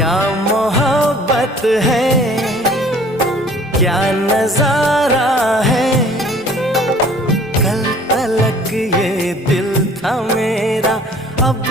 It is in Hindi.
क्या मोहब्बत है, क्या नजारा है। कल तलक ये दिल था मेरा, अब